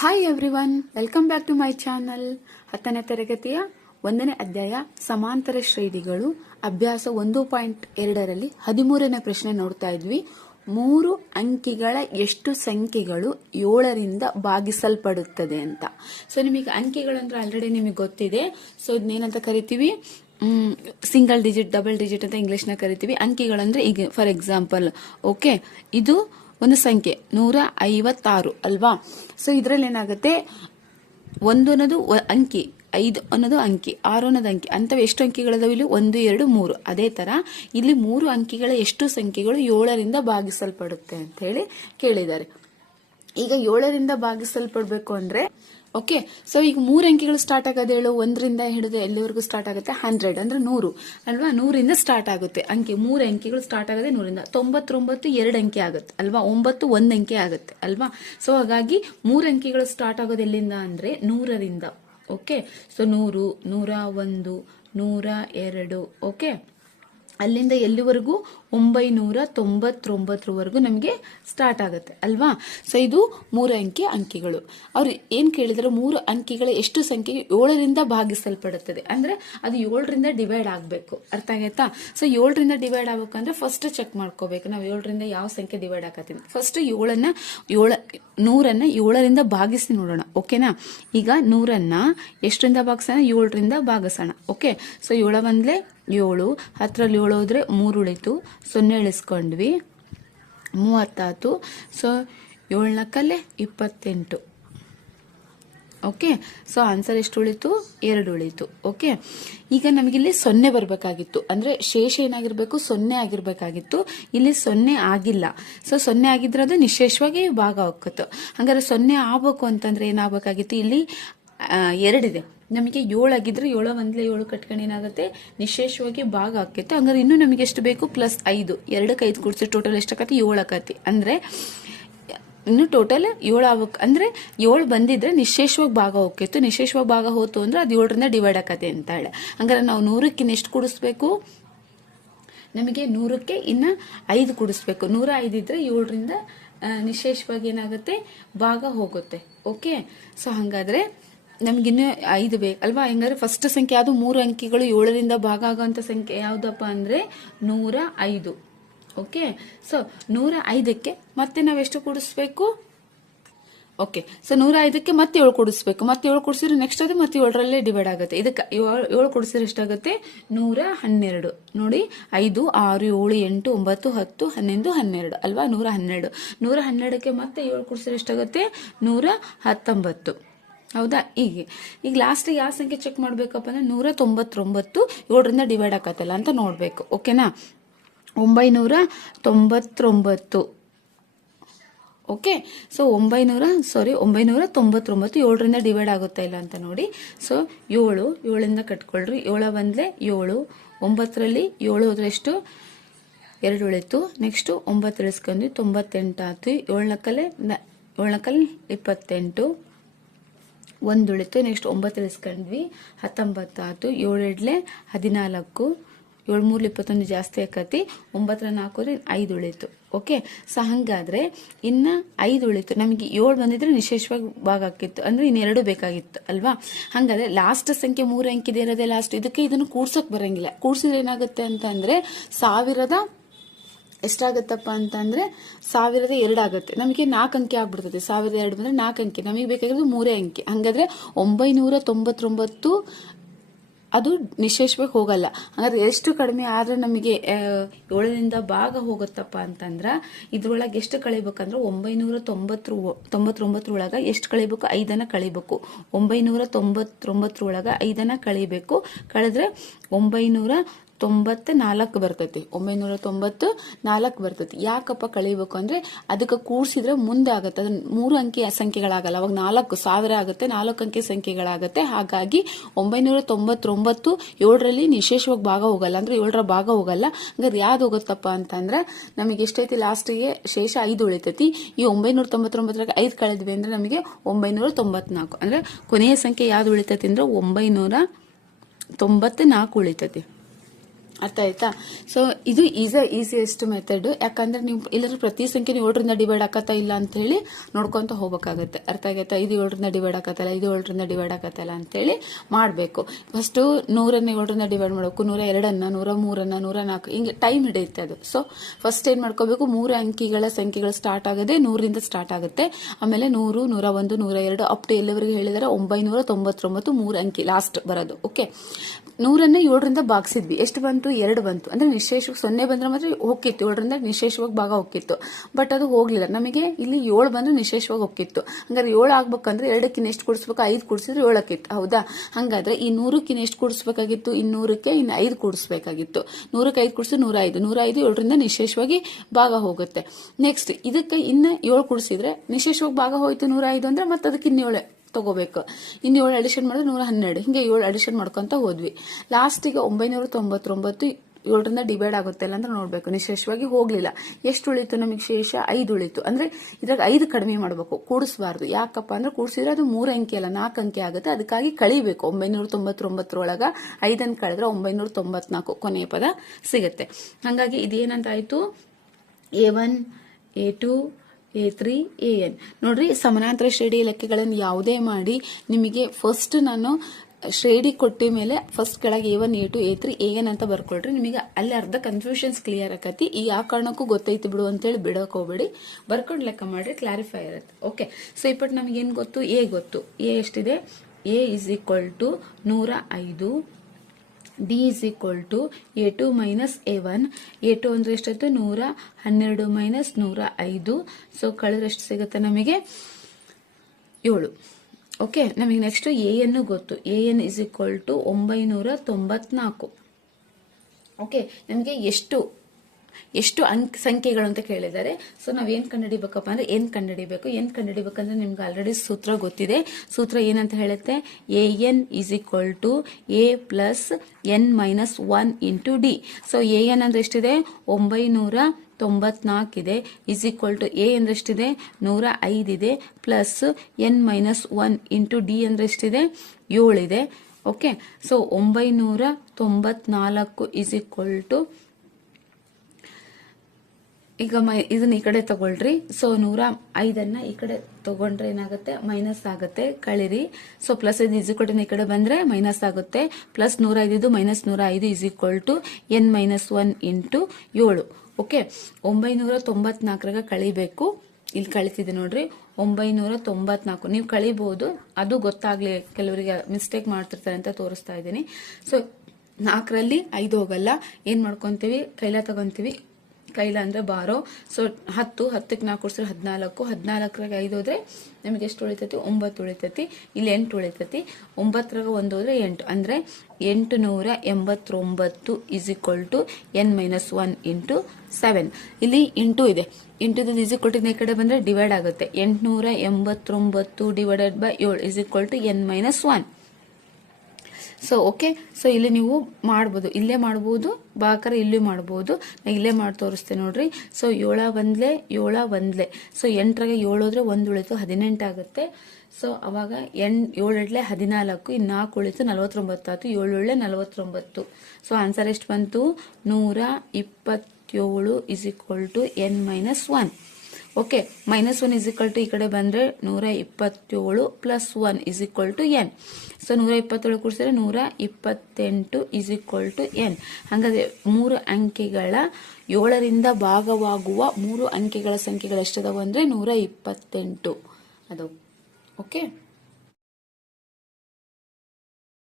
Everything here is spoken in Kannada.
Hi everyone welcome back to my channel ಹತ್ತನೇ ತರಗತಿಯ ಒಂದನೇ ಅಧ್ಯಾಯ ಸಮಾಂತರ ಶ್ರೇಣಿಗಳು. ಅಭ್ಯಾಸ ಒಂದು ಪಾಯಿಂಟ್ ಎರಡರಲ್ಲಿ ಹದಿಮೂರನೇ ಪ್ರಶ್ನೆ ನೋಡ್ತಾ ಇದ್ವಿ. ಮೂರು ಅಂಕಿಗಳ ಎಷ್ಟು ಸಂಖ್ಯೆಗಳು ಏಳರಿಂದ ಭಾಗಿಸಲ್ಪಡುತ್ತದೆ ಅಂತ. ಸೊ ನಿಮಗೆ ಅಂಕಿಗಳು ಅಂದ್ರೆ ಆಲ್ರೆಡಿ ನಿಮಗೆ ಗೊತ್ತಿದೆ. ಸೊ ಇದನ್ನೇನಂತ ಕರಿತೀವಿ? ಸಿಂಗಲ್ ಡಿಜಿಟ್ ಡಬಲ್ ಡಿಜಿಟ್ ಅಂತ ಇಂಗ್ಲೀಷ್ನ ಕರಿತೀವಿ. ಅಂಕಿಗಳಂದ್ರೆ ಈಗ ಫಾರ್ ಎಕ್ಸಾಂಪಲ್ ಓಕೆ ಇದು ಒಂದು ಸಂಖ್ಯೆ, ನೂರ ಐವತ್ತಾರು ಅಲ್ವಾ? ಸೊ ಇದರಲ್ಲಿ ಏನಾಗುತ್ತೆ? ಒಂದು ಅನ್ನೋದು ಅಂಕಿ, ಐದು ಅನ್ನೋದು ಅಂಕಿ, ಆರು ಅನ್ನೋದು ಅಂಕಿ, ಅಂತವು ಎಷ್ಟು ಅಂಕಿಗಳಿದಾವೆ ಇಲ್ಲಿ? ಒಂದು, ಎರಡು, ಮೂರು. ಅದೇ ತರ ಇಲ್ಲಿ ಮೂರು ಅಂಕಿಗಳ ಎಷ್ಟು ಸಂಖ್ಯೆಗಳು ಏಳರಿಂದ ಭಾಗಿಸಲ್ಪಡುತ್ತೆ ಅಂತ ಹೇಳಿ ಕೇಳಿದ್ದಾರೆ. ಈಗ ಏಳರಿಂದ ಭಾಗಿಸಲ್ಪಡಬೇಕು ಅಂದ್ರೆ ಓಕೆ ಸೊ ಈಗ ಮೂರು ಅಂಕಿಗಳು ಸ್ಟಾರ್ಟ್ ಆಗೋದು ಹೇಳು, ಒಂದರಿಂದ ಹಿಡಿದು ಎಲ್ಲಿವರೆಗೂ ಸ್ಟಾರ್ಟ್ ಆಗುತ್ತೆ? ಹಂಡ್ರೆಡ್ ಅಂದ್ರೆ ನೂರು, ಅಲ್ವಾ? ನೂರಿಂದ ಸ್ಟಾರ್ಟ್ ಆಗುತ್ತೆ ಅಂಕಿ. ಮೂರು ಅಂಕಿಗಳು ಸ್ಟಾರ್ಟ್ ಆಗೋದೇ ನೂರಿಂದ. ತೊಂಬತ್ತೊಂಬತ್ತು ಎರಡು ಅಂಕಿ ಆಗುತ್ತೆ, ಅಲ್ವಾ? ಒಂಬತ್ತು ಒಂದು ಅಂಕಿ ಆಗುತ್ತೆ, ಅಲ್ವಾ? ಸೊ ಹಾಗಾಗಿ ಮೂರು ಅಂಕಿಗಳು ಸ್ಟಾರ್ಟ್ ಆಗೋದು ಎಲ್ಲಿಂದ ಅಂದ್ರೆ ನೂರರಿಂದ. ಓಕೆ ಸೊ ನೂರು, ನೂರ ಒಂದು, ನೂರ ಎರಡು ಓಕೆ ಅಲ್ಲಿಂದ ಎಲ್ಲಿವರೆಗೂ? ಒಂಬೈನೂರ ತೊಂಬತ್ತೊಂಬತ್ತರವರೆಗೂ ನಮಗೆ ಸ್ಟಾರ್ಟ್ ಆಗುತ್ತೆ, ಅಲ್ವಾ? ಸೊ ಇದು ಮೂರು ಅಂಕಿ ಅಂಕಿಗಳು. ಅವರು ಏನು ಕೇಳಿದ್ರು? ಮೂರು ಅಂಕಿಗಳ ಎಷ್ಟು ಸಂಖ್ಯೆ ಏಳರಿಂದ ಭಾಗಿಸಲ್ಪಡುತ್ತದೆ. ಅಂದರೆ ಅದು ಏಳರಿಂದ ಡಿವೈಡ್ ಆಗಬೇಕು. ಅರ್ಥ ಆಗೈತಾ? ಸೊ ಏಳರಿಂದ ಡಿವೈಡ್ ಆಗ್ಬೇಕಂದ್ರೆ ಫಸ್ಟ್ ಚೆಕ್ ಮಾಡ್ಕೋಬೇಕು. ನಾವು ಏಳರಿಂದ ಯಾವ ಸಂಖ್ಯೆ ಡಿವೈಡ್ ಆಗತ್ತೀನಿ ಫಸ್ಟ್ ಏಳನ್ನು, ಏಳ, ನೂರನ್ನು ಏಳರಿಂದ ಭಾಗಿಸಿ ನೋಡೋಣ. ಓಕೆನಾ? ಈಗ ನೂರನ್ನು ಎಷ್ಟರಿಂದ ಭಾಗಿಸೋಣ? ಏಳರಿಂದ ಭಾಗಿಸೋಣ. ಓಕೆ? ಸೊ ಏಳ ಬಂದ್ಲೆ ಏಳು. ಹತ್ತರಲ್ಲಿ ಏಳು ಹೋದರೆ ಮೂರು ಉಳಿತು ಸೊನ್ನೆ ಇಳಿಸ್ಕೊಂಡ್ವಿ. ಮೂವತ್ತಾಯ್ತು ಸೊ ಏಳ್ನಕ್ಕಲ್ಲೇ ಇಪ್ಪತ್ತೆಂಟು. ಓಕೆ? ಸೊ ಆನ್ಸರ್ ಎಷ್ಟು ಉಳಿತು ಎರಡು ಉಳಿತು ಓಕೆ? ಈಗ ನಮಗಿಲ್ಲಿ ಸೊನ್ನೆ ಬರಬೇಕಾಗಿತ್ತು. ಅಂದರೆ ಶೇಷ ಏನಾಗಿರಬೇಕು? ಸೊನ್ನೆ ಆಗಿರಬೇಕಾಗಿತ್ತು. ಇಲ್ಲಿ ಸೊನ್ನೆ ಆಗಿಲ್ಲ. ಸೊ, ಸೊನ್ನೆ ಆಗಿದ್ರೆ ಅದು ನಿಶೇಷವಾಗಿ ಭಾಗ ಹೋಗ್ಕತ್ತು ಹಂಗಾರೆ ಸೊನ್ನೆ ಆಗ್ಬೇಕು ಅಂತಂದರೆ ಏನಾಗಬೇಕಾಗಿತ್ತು? ಇಲ್ಲಿ ಎರಡಿದೆ. ನಮಗೆ ಏಳು ಆಗಿದ್ರೆ ಏಳು ಒಂದ್ಲೆ ಏಳು ಕಟ್ಕೊಂಡು ಏನಾಗುತ್ತೆ? ನಿಶೇಷವಾಗಿ ಭಾಗ ಆಕೈತೆ ಹಂಗಾರೆ ಇನ್ನೂ ನಮಗೆ ಎಷ್ಟು ಬೇಕು? ಪ್ಲಸ್ ಐದು. ಎರಡಕ್ಕೆ ಐದು ಕೊಡ್ಸಿ ಟೋಟಲ್ ಎಷ್ಟಾಕತಿ ಏಳು ಆಕತಿ. ಅಂದ್ರೆ ಇನ್ನು ಟೋಟಲ್ ಏಳು ಆಗ ಅಂದ್ರೆ ಏಳು ಬಂದಿದ್ರೆ ನಿಶೇಷವಾಗಿ ಭಾಗ ಹೋಗ್ತಿತ್ತು. ನಿಶೇಷವಾಗಿ ಭಾಗ ಹೋತು ಅಂದ್ರೆ ಅದು ಏಳರಿಂದ ಡಿವೈಡ್ ಆಕತೆ ಅಂತ ಹೇಳಿ. ಹಂಗಾರೆ ನಾವು ನೂರಕ್ಕೆ ಎಷ್ಟು ಕೂಡಿಸ್ಬೇಕು? ನಮಗೆ ನೂರಕ್ಕೆ ಇನ್ನ ಐದು ಕೂಡಿಸ್ಬೇಕು. ನೂರ ಐದಿದ್ರೆ ಏಳರಿಂದ ನಿಶೇಷವಾಗಿ ಏನಾಗುತ್ತೆ? ಭಾಗ ಹೋಗುತ್ತೆ. ಓಕೆ ಸೊ ಹಂಗಾದ್ರೆ ನಮ್ಗಿನ್ನು ಐದು ಬೇಕು. ಅಲ್ವಾ? ಹೆಂಗಾದ್ರೆ ಫಸ್ಟ್ ಸಂಖ್ಯೆ ಯಾವುದು ಮೂರು ಅಂಕಿಗಳು ಏಳರಿಂದ ಭಾಗ ಆಗುವಂಥ ಸಂಖ್ಯೆ ಯಾವುದಪ್ಪ ಅಂದರೆ ನೂರ ಐದು. ಓಕೆ ಸೊ ನೂರ ಐದಕ್ಕೆ ಮತ್ತೆ ನಾವೆಷ್ಟು ಕೂಡಿಸ್ಬೇಕು? ಓಕೆ ಸೊ ನೂರ ಐದಕ್ಕೆ ಮತ್ತೆ ಏಳು ಕೊಡಿಸ್ಬೇಕು. ಮತ್ತೆ ಏಳು ಕೊಡಿಸಿದ್ರೆ ನೆಕ್ಸ್ಟ್ ಅದು ಮತ್ತೆ ಏಳರಲ್ಲೇ ಡಿವೈಡ್ ಆಗುತ್ತೆ. ಇದಕ್ಕೆ ಏಳು ಕೊಡಿಸಿದ್ರೆ ಕೂಡಿಸಿದ್ರೆ ಎಷ್ಟಾಗುತ್ತೆ? ನೂರ ಹನ್ನೆರಡು. ನೋಡಿ, ಐದು, ಆರು, ಏಳು, ಎಂಟು, ಒಂಬತ್ತು, ಹತ್ತು, ಹನ್ನೊಂದು, ಹನ್ನೆರಡು. ಅಲ್ವಾ? ನೂರ ಹನ್ನೆರಡು. ನೂರ ಹನ್ನೆರಡಕ್ಕೆ ಮತ್ತೆ ಏಳು ಕೊಡಿಸಿದ್ರೆ ಎಷ್ಟಾಗುತ್ತೆ? ನೂರ ಹತ್ತೊಂಬತ್ತು. ಹೌದಾ? ಈಗ ಈಗ ಲಾಸ್ಟ್ ಯಾವ ಸಂಖ್ಯೆ ಚೆಕ್ ಮಾಡ್ಬೇಕಪ್ಪ ಅಂದ್ರೆ ನೂರ ತೊಂಬತ್ತೊಂಬತ್ತು ಏಳರಿಂದ ಡಿವೈಡ್ ಆಕತ್ತಲ್ಲ ಅಂತ ನೋಡ್ಬೇಕು. ಓಕೆನಾ ಒಂಬೈನೂರ ತೊಂಬತ್ತೊಂಬತ್ತು ಓಕೆ ಸೊ ಒಂಬೈನೂರ ಸಾರಿ ಒಂಬೈನೂರ ತೊಂಬತ್ತೊಂಬತ್ತು ಏಳರಿಂದ ಡಿವೈಡ್ ಆಗುತ್ತಾ ಇಲ್ಲ ಅಂತ ನೋಡಿ. ಸೊ ಏಳು ಏಳಿಂದ ಕಟ್ಕೊಳ್ರಿ. ಏಳ ಬಂದ್ರೆ ಏಳು, ಒಂಬತ್ತರಲ್ಲಿ ಏಳು ಹೋದ್ರೆ ಎಷ್ಟು? ಎರಡು ಉಳಿತು. ನೆಕ್ಸ್ಟ್ ಒಂಬತ್ತು ಇಳಿಸ್ಕೊಂಡ್ವಿ ತೊಂಬತ್ತೆಂಟು ಆಯ್ತು ಏಳ್ನಕ್ಕಲ್ಲೇ ಏಳ್ನಕ್ಕಲ್ಲಿ ಇಪ್ಪತ್ತೆಂಟು. ಒಂದು ಉಳಿತು ನೆಕ್ಸ್ಟ್ ಒಂಬತ್ತು ಇಳಿಸ್ಕೊಂಡ್ವಿ ಹತ್ತೊಂಬತ್ತಾಯ್ತು ಏಳು ಇಡ್ಲೆ ಹದಿನಾಲ್ಕು ಏಳು ಮೂರು ಇಪ್ಪತ್ತೊಂದು ಜಾಸ್ತಿ ಆಕತಿ ಒಂಬತ್ತರ ನಾಲ್ಕು ಐದು ಉಳಿತು ಓಕೆ ಸೊ ಹಂಗಾದ್ರೆ ಇನ್ನು ಐದು ಉಳಿತು ನಮಗೆ ಏಳು ಬಂದಿದ್ರೆ ವಿಶೇಷವಾಗಿ ಭಾಗ ಆಕಿತ್ತು ಅಂದ್ರೆ ಇನ್ನೆರಡು ಬೇಕಾಗಿತ್ತು, ಅಲ್ವಾ? ಹಂಗಾದ್ರೆ ಲಾಸ್ಟ್ ಸಂಖ್ಯೆ ಮೂರು ಅಂಕಿದೆ ಇರೋದೇ ಲಾಸ್ಟ್ ಇದಕ್ಕೆ ಇದನ್ನು ಕೂಡ್ಸೋಕೆ ಬರಂಗಿಲ್ಲ. ಕೂಡ್ಸಿದ್ರೆ ಏನಾಗುತ್ತೆ ಅಂತ ಅಂದ್ರೆ ಸಾವಿರದ ಎಷ್ಟಾಗತ್ತಪ್ಪ ಅಂತಂದ್ರೆ ಸಾವಿರದ ಎರಡು ಆಗುತ್ತೆ. ನಮಗೆ ನಾಲ್ಕು ಅಂಕೆ ಆಗ್ಬಿಡ್ತದೆ. ಸಾವಿರದ ಎರಡು ಬಂದ್ರೆ ನಾಲ್ಕು ಅಂಕೆ. ನಮಗೆ ಬೇಕಾಗಿರೋದು ಮೂರೇ ಅಂಕೆ. ಹಂಗಾದ್ರೆ ಒಂಬೈನೂರ ತೊಂಬತ್ತೊಂಬತ್ತು ಅದು ನಿಶೇಷವಾಗಿ ಹೋಗಲ್ಲ. ಹಾಗಾದ್ರೆ ಎಷ್ಟು ಕಡಿಮೆ ಆದ್ರೆ ನಮಗೆ ಏಳರಿಂದ ಭಾಗ ಹೋಗುತ್ತಪ್ಪ ಅಂತಂದ್ರೆ ಇದ್ರೊಳಗೆ ಎಷ್ಟು ಕಳಿಬೇಕಂದ್ರೆ ಒಂಬೈನೂರ ತೊಂಬತ್ತರ ತೊಂಬತ್ತೊಂಬತ್ತರೊಳಗೆ ಎಷ್ಟು ಕಳಿಬೇಕು? ಐದನ್ನು ಕಳಿಬೇಕು. ಒಂಬೈನೂರ ತೊಂಬತ್ತೊಂಬತ್ತರೊಳಗೆ ಐದನ್ನು ಕಳಿಬೇಕು. ಕಳೆದ್ರೆ ಒಂಬೈನೂರ ತೊಂಬತ್ತ ನಾಲ್ಕು ಬರ್ತೈತಿ. ಒಂಬೈನೂರ ತೊಂಬತ್ತು ನಾಲ್ಕು ಬರ್ತೈತಿ. ಯಾಕಪ್ಪ ಕಳಿಬೇಕು ಅಂದ್ರೆ ಅದಕ್ಕೆ ಕೂಡ್ಸಿದ್ರೆ ಮುಂದೆ ಆಗುತ್ತೆ. ಅದು ಮೂರು ಅಂಕಿ ಸಂಖ್ಯೆಗಳಾಗಲ್ಲ ಅವಾಗ ನಾಲ್ಕು ಸಾವಿರ ಆಗುತ್ತೆ, ನಾಲ್ಕು ಅಂಕಿ ಸಂಖ್ಯೆಗಳಾಗುತ್ತೆ. ಹಾಗಾಗಿ ಒಂಬೈನೂರ ತೊಂಬತ್ತೊಂಬತ್ತು ಏಳರಲ್ಲಿ ನಿಶೇಷವಾಗಿ ಭಾಗ ಹೋಗಲ್ಲ. ಅಂದ್ರೆ ಏಳರ ಭಾಗ ಹೋಗಲ್ಲ. ಹಂಗಾದ್ರೆ ಯಾವ್ದು ಹೋಗುತ್ತಪ್ಪ ಅಂತಂದ್ರೆ ನಮಗೆ ಎಷ್ಟೈತಿ ಲಾಸ್ಟಿಗೆ ಶೇಷ ಐದು ಉಳಿತೈತಿ. ಈ ಒಂಬೈನೂರ ತೊಂಬತ್ತೊಂಬತ್ತರಾಗ ಐದು ಕಳೆದ್ವಿ ಅಂದ್ರೆ ನಮಗೆ ಒಂಬೈನೂರ ತೊಂಬತ್ನಾಲ್ಕು. ಅಂದ್ರೆ ಕೊನೆಯ ಸಂಖ್ಯೆ ಯಾವ್ದು ಉಳಿತೈತಿ ಅಂದ್ರೆ ಒಂಬೈನೂರ ತೊಂಬತ್ತ ನಾಲ್ಕು ಉಳಿತೈತಿ. ಅರ್ಥ ಆಯ್ತಾ? ಸೊ ಇದು ಈಸ ಈಸಿಯೆಸ್ಟ್ ಮೆಥಡ್ ಯಾಕಂದ್ರೆ ನೀವು ಇಲ್ಲರೂ ಪ್ರತಿ ಸಂಖ್ಯೆ ಏಳರಿಂದ ಡಿವೈಡ್ ಆಗತ್ತಾ ಇಲ್ಲ ಅಂತ ಹೇಳಿ ನೋಡ್ಕೊಂತ ಹೋಗ್ಬೇಕಾಗತ್ತೆ. ಅರ್ಥ ಆಗೈತಾ? ಇದು ಏಳರಿಂದ ಡಿವೈಡ್ ಆಗತ್ತಲ್ಲ ಇದು ಏಳರಿಂದ ಡಿವೈಡ್ ಆಗತ್ತಲ್ಲ ಅಂತೇಳಿ ಮಾಡಬೇಕು. ಫಸ್ಟು ನೂರನ್ನ ಏಳರಿಂದ ಡಿವೈಡ್ ಮಾಡಬೇಕು. ನೂರ ಎರಡನ್ನ, ನೂರ ಮೂರನ್ನ, ನೂರ ನಾಲ್ಕು. ಹಿಂಗೆ ಟೈಮ್ ಹಿಡಿಯುತ್ತೆ ಅದು. ಸೊ ಫಸ್ಟ್ ಏನು ಮಾಡ್ಕೋಬೇಕು? ಮೂರು ಅಂಕಿಗಳ ಸಂಖ್ಯೆಗಳು ಸ್ಟಾರ್ಟ್ ಆಗದೆ ನೂರಿಂದ ಸ್ಟಾರ್ಟ್ ಆಗುತ್ತೆ. ಆಮೇಲೆ ನೂರು, ನೂರ ಒಂದು, ನೂರ ಎರಡು ಅಪ್ ಟು ಎಲ್ಲವರಿಗೆ ಹೇಳಿದರೆ, ಒಂಬೈನೂರ ತೊಂಬತ್ತೊಂಬತ್ತು ಮೂರು ಅಂಕಿ ಲಾಸ್ಟ್ ಬರೋದು. ಓಕೆ ನೂರನ್ನ ಏಳರಿಂದ ಬಾಗಿಸಿದ್ವಿ ಎಷ್ಟು ಬಂತು? ಎರಡು ಬಂತು. ಅಂದ್ರೆ ನಿಶೇಷವಾಗಿ ಸೊನ್ನೆ ಬಂದ್ರೆ ಮಾತ್ರ ಹೋಗಿತ್ತು ಏಳರಿಂದ ನಿಶೇಷವಾಗಿ ಭಾಗ ಹೋಗಿತ್ತು ಬಟ್ ಅದು ಹೋಗ್ಲಿಲ್ಲ. ನಮಗೆ ಇಲ್ಲಿ ಏಳು ಬಂದ್ರೆ ನಿಶೇಷವಾಗಿ ಹೋಗಿತ್ತು ಹಂಗಾದ್ರೆ ಏಳು ಆಗ್ಬೇಕಂದ್ರೆ ಎರಡಕ್ಕಿನ್ನ ಎಷ್ಟು ಕೂಡಿಸ್ಬೇಕು? ಐದು ಕೂಡಿಸಿದ್ರೆ ಏಳಕ್ಕಿತ್ತು. ಹೌದಾ? ಹಂಗಾದ್ರೆ ಈ ನೂರಕ್ಕಿನ್ನ ಎಷ್ಟು ಕೂಡಿಸ್ಬೇಕಾಗಿತ್ತು? ಇನ್ನೂರಕ್ಕೆ ಇನ್ನು ಐದು ಕೂಡಿಸ್ಬೇಕಾಗಿತ್ತು. ನೂರಕ್ಕೆ ಐದು ಕೂಡಿಸಿದ್ರೆ ನೂರ ಐದು ನೂರ ಐದು ಏಳರಿಂದ ನಿಶೇಷವಾಗಿ ಭಾಗ ಹೋಗುತ್ತೆ. ನೆಕ್ಸ್ಟ್ ಇದಕ್ಕೆ ಇನ್ನ ಏಳು ಕೂಡಿಸಿದ್ರೆ ನಿಶೇಷವಾಗಿ ಭಾಗ ಹೋಯ್ತು ನೂರ ಐದು ಅಂದ್ರೆ ಮತ್ತೆ ಅದಕ್ಕೆ ಇನ್ನೇಳು ತಗೋಬೇಕು. ಇನ್ನು ಏಳು ಅಡಿಷನ್ ಮಾಡಿದ್ರೆ ನೂರ ಹನ್ನೆರಡು. ಹಿಂಗೆ ಏಳು ಅಡಿಷನ್ ಮಾಡ್ಕೊಂತ ಹೋದ್ವಿ. ಲಾಸ್ಟಿಗೆ ಒಂಬೈನೂರ ತೊಂಬತ್ತೊಂಬತ್ತು ಏಳರಿಂದ ಡಿವೈಡ್ ಆಗುತ್ತೆ ಇಲ್ಲ ಅಂದ್ರೆ ನೋಡ್ಬೇಕು. ನಿಶೇಷವಾಗಿ ಹೋಗ್ಲಿಲ್ಲ. ಎಷ್ಟು ಉಳಿತು ನಮಗೆ ಶೇಷ? ಐದು ಉಳಿತು. ಅಂದ್ರೆ ಇದ್ರಾಗ ಐದು ಕಡಿಮೆ ಮಾಡಬೇಕು. ಕೂಡಿಸಬಾರ್ದು. ಯಾಕಪ್ಪ ಅಂದ್ರೆ ಕೂಡಿಸಿದ್ರೆ ಅದು ಮೂರು ಅಂಕಿ ಅಲ್ಲ, ನಾಲ್ಕು ಅಂಕಿ ಆಗುತ್ತೆ. ಅದಕ್ಕಾಗಿ ಕಳಿಬೇಕು. ಒಂಬೈನೂರ ತೊಂಬತ್ತೊಂಬತ್ತರೊಳಗ ಐದನ್ನು ಕಳೆದ್ರೆ ಒಂಬೈನೂರ ತೊಂಬತ್ನಾಲ್ಕು ಕೊನೆಯ ಪದ ಸಿಗುತ್ತೆ. ಹಾಗಾಗಿ ಇದೇನಂತ ಆಯ್ತು a one a two a three a n ನೋಡ್ರಿ, ಸಮಾನಾಂತರ ಶ್ರೇಣಿ ಲೆಕ್ಕಗಳನ್ನು ಯಾವುದೇ ಮಾಡಿ, ನಿಮಗೆ ಫಸ್ಟ್ ನಾನು ಶ್ರೇಡಿ ಕೊಟ್ಟ ಮೇಲೆ ಫಸ್ಟ್ ಕೆಳಗೆ a one a two a three a n ಅಂತ ಬರ್ಕೊಳ್ರಿ. ನಿಮಗೆ ಅಲ್ಲಿ ಅರ್ಧ ಕನ್ಫ್ಯೂಷನ್ಸ್ ಕ್ಲಿಯರ್ ಆಕತಿ. ಈ ಆ ಕಾರಣಕ್ಕೂ ಗೊತ್ತೈತಿ ಬಿಡು ಅಂತೇಳಿ ಬಿಡೋಕೆ ಹೋಗ್ಬೇಡಿ. ಬರ್ಕೊಂಡು ಲೆಕ್ಕ ಮಾಡ್ರಿ ಕ್ಲಾರಿಫೈ ಇರುತ್ತೆ. ಓಕೆ ಸೊ ಇಪ್ಪಟ್ಟು ನಮಗೇನು ಗೊತ್ತು? ಎ ಗೊತ್ತು. ಎ ಎಷ್ಟಿದೆ? ಎ ಇಸ್ ಈಕ್ವಲ್ ಟು ನೂರ ಐದು. D is equal to a two minus a one a two ಅಂದ್ರೆ ಎಷ್ಟಾಯ್ತು ನೂರ. ಹನ್ನೆರಡು ಮೈನಸ್ ನೂರ ಐದು. ಸೊ ಕಳೆದ್ರೆ ಎಷ್ಟು ಸಿಗುತ್ತೆ ನಮಗೆ? ಏಳು. ಓಕೆ ನಮಗೆ ನೆಕ್ಸ್ಟ್ ಎ ಎನ್ ಗೊತ್ತು. A n is equal to ಒಂಬೈನೂರ ತೊಂಬತ್ನಾಲ್ಕು. ಓಕೆ ನಮಗೆ ಎಷ್ಟು ಎಷ್ಟು ಅಂಕ್ ಸಂಖ್ಯೆಗಳು ಅಂತ ಕೇಳಿದ್ದಾರೆ. ಸೊ ಏನು ಕಂಡುಹಿಡಿಬೇಕಪ್ಪ ಅಂದ್ರೆ ಏನು ಕಂಡುಹಿಡಿಬೇಕು? ಏನ್ ಕಂಡುಹಿಡಿಬೇಕಂದ್ರೆ ನಿಮ್ಗೆ ಆಲ್ರೆಡಿ ಸೂತ್ರ ಗೊತ್ತಿದೆ. ಸೂತ್ರ ಏನಂತ ಹೇಳುತ್ತೆ? A n is equal to a plus n minus one into d so a n ಅಂದ್ರೆ ಎಷ್ಟಿದೆ? ಒಂಬೈನೂರ ತೊಂಬತ್ನಾಲ್ಕಿದೆ ಇಸ್ ಈಕ್ವಲ್ ಟು ಎ ಅಂದ್ರೆ ಎಷ್ಟಿದೆ? ನೂರ ಐದಿದೆ plus n minus one into d ಅಂದ್ರೆ ಎಷ್ಟಿದೆ? ಏಳಿದೆ ಓಕೆ ಸೊ ಒಂಬೈನೂರ ತೊಂಬತ್ನಾಲ್ಕು ಇಸ್ ಈಕ್ವಲ್ ಟು ಈಗ ಮೈ, ಇದನ್ನ ಈ ಕಡೆ ತಗೊಳ್ರಿ. ಸೊ ನೂರ ಐದನ್ನ ಈ ಕಡೆ ತಗೊಂಡ್ರೆ ಏನಾಗುತ್ತೆ? ಮೈನಸ್ ಆಗುತ್ತೆ. ಕಳಿರಿ. ಸೊ ಪ್ಲಸ್ ಐದು ಇಸ್ ಈ ಕಡೆ ಬಂದ್ರೆ ಮೈನಸ್ ಆಗುತ್ತೆ. ಪ್ಲಸ್ ನೂರ ಐದು ಮೈನಸ್ ನೂರ ಐದು is equal to n minus one into ಏಳು. ಓಕೆ ಒಂಬೈನೂರ ತೊಂಬತ್ನಾಲ್ಕರಾಗ ಕಳಿಬೇಕು. ಇಲ್ಲಿ ಕಳಿತಿದೆ ನೋಡ್ರಿ. ಒಂಬೈನೂರ ತೊಂಬತ್ನಾಲ್ಕು. ನೀವು ಕಳಿಬಹುದು ಅದು ಗೊತ್ತಾಗ್ಲಿ. ಕೆಲವರಿಗೆ ಮಿಸ್ಟೇಕ್ ಮಾಡ್ತಿರ್ತಾರೆ ಅಂತ ತೋರಿಸ್ತಾ ಇದ್ದೀನಿ. ಸೊ ನಾಲ್ಕರಲ್ಲಿ ಐದು ಹೋಗಲ್ಲ. ಏನ್ ಮಾಡ್ಕೊತೀವಿ? ಕೈಲ ತಗೊಂತೀವಿ. ಕೈಲ ಅಂದ್ರೆ ಬಾರೋ. ಸೊ ಹತ್ತು, ಹತ್ತಕ್ಕೆ ನಾಲ್ಕು ಕೊಡ್ಸಿದ್ರೆ ಹದಿನಾಲ್ಕು. ಹದಿನಾಲ್ಕರಾಗ ಐದು ಹೋದ್ರೆ ನಮಗೆ ಎಷ್ಟು ಉಳಿತೈತಿ? ಒಂಬತ್ತು ಉಳಿತೈತಿ. ಇಲ್ಲಿ ಎಂಟು ಉಳಿತೈತಿ. ಒಂಬತ್ತರಾಗ ಒಂದು ಹೋದ್ರೆ ಎಂಟು. ಅಂದ್ರೆ ಎಂಟು ನೂರ ಎಂಬತ್ತೊಂಬತ್ತು is equal to n minus one into seven ಇಲ್ಲಿ ಇಂಟು ಇದೆ. ಇಂಟು ಈಸ್ ಈಕ್ವಲ್ ಟು ಈ ಕಡೆ ಬಂದ್ರೆ ಡಿವೈಡ್ ಆಗುತ್ತೆ. ಎಂಟುನೂರ ಎಂಬತ್ತೊಂಬತ್ತು ಡಿವೈಡೆಡ್ ಬೈ ಏಳು is equal to n minus one so okay so ಇಲ್ಲಿ ನೀವು ಮಾಡ್ಬೋದು. ಇಲ್ಲೇ ಮಾಡ್ಬೋದು. ಬಾಕರ ಇಲ್ಲೂ ಮಾಡ್ಬೋದು. ನಾ ಇಲ್ಲೇ ಮಾಡಿ ತೋರಿಸ್ತೇನೆ ನೋಡ್ರಿ. ಸೊ ಏಳ ಒಂದ್ಲೆ ಏಳ ಒಂದ್ಲೆ. ಸೊ ಎಂಟರಾಗ ಹೋದ್ರೆ ಒಂದು ಉಳಿತು, ಹದಿನೆಂಟು ಆಗುತ್ತೆ. ಸೊ ಅವಾಗ ಎಣ್ ಏಳೆಡ್ಲೆ ಹದಿನಾಲ್ಕು, ಇನ್ನು ನಾಲ್ಕು ಉಳಿತು ನಲವತ್ತೊಂಬತ್ತಾಯ್ತು ಏಳೊಳ್ಳೆ ನಲವತ್ತೊಂಬತ್ತು. ಸೊ ಆನ್ಸರ್ ಎಷ್ಟು ಬಂತು? ನೂರ ಇಪ್ಪತ್ತೇಳು is equal to n minus one okay minus one is equal to ಈ ಕಡೆ ಬಂದ್ರೆ ನೂರ ಇಪ್ಪತ್ತೇಳು plus one is equal to n so ನೂರ ಇಪ್ಪತ್ತೇಳು ಕೂಡಿಸಿದ್ರೆ ನೂರ ಇಪ್ಪತ್ತೆಂಟು ಇಸ್ ಈಕ್ವಲ್ ಟು ಎನ್ ಹಾಗಾದರೆ ಮೂರು ಅಂಕೆಗಳ ಏಳರಿಂದ ಭಾಗವಾಗುವ ಮೂರು ಅಂಕೆಗಳ ಸಂಖ್ಯೆಗಳು ಎಷ್ಟದವು ಅಂದರೆ ನೂರ ಇಪ್ಪತ್ತೆಂಟು. ಅದು ಓಕೆ